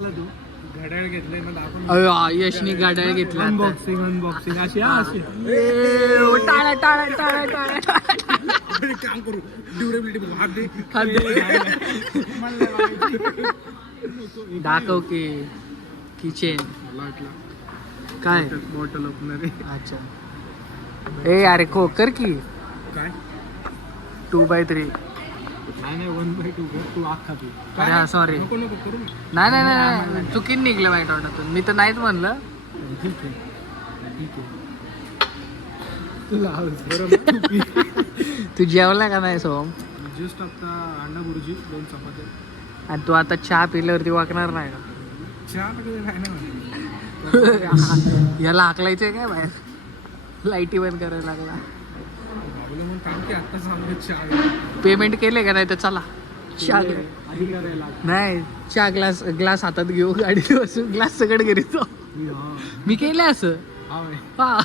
घड्याळ घेतलंय ना आपण. यशनी घड्याळ घेतला. अनबॉक्सिंग अशी अशी टाळा टाळा टाळा टाळा. काम करू ड्युरेबिलिटी हात दे. दाखव की किचन मला वाटलं काय बॉटल ओपनर आहे. अच्छा ए अरे कर की काय 2x3. नाही 1/2 तू अख्खा तू. अरे हा सॉरी. नको नको करू. नाही नाही नाही चुकीन निघलं माझ्या तोंडातून. मी तर नाहीच म्हणलं. ठीक आहे ठीक आहे तुला बरोबर. तू जेवला का नाही सोम? जस्ट आता अंडा बुर्जी 2 चपात्या. आणि तू आता चहा पिल्यावरती वाकणार नाही का? चहा कधी नाही ना. याला हाकलायचंय काय बाहेर? लाईटी बंद करायला लागला. बाबूला म्हणून काम की आता सांगतो चहा पेमेंट केले का नाही तर चला चहा आधी करायला. नाही चहा ग्लास हातात घेऊ गाडीत बसून ग्लास सगळं घरी जाऊ. मी केलं असं हा हा